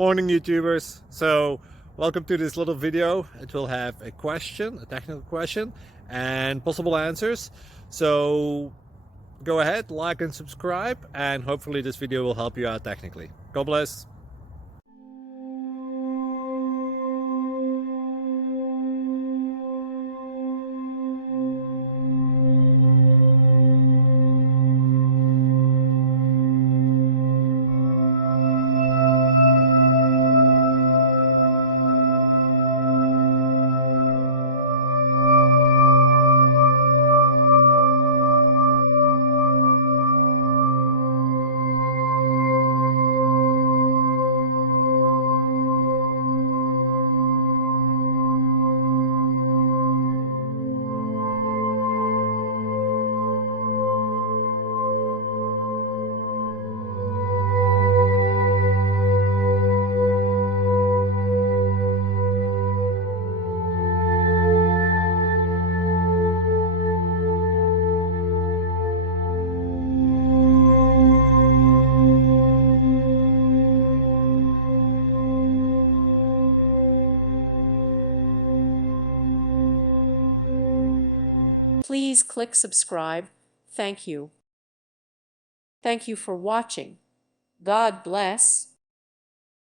Morning YouTubers. So welcome to this little video. It will have a question, a technical question, and possible answers. So go ahead, like and subscribe, and hopefully this video will help you out technically. God bless. Please click subscribe. Thank you. Thank you for watching. God bless.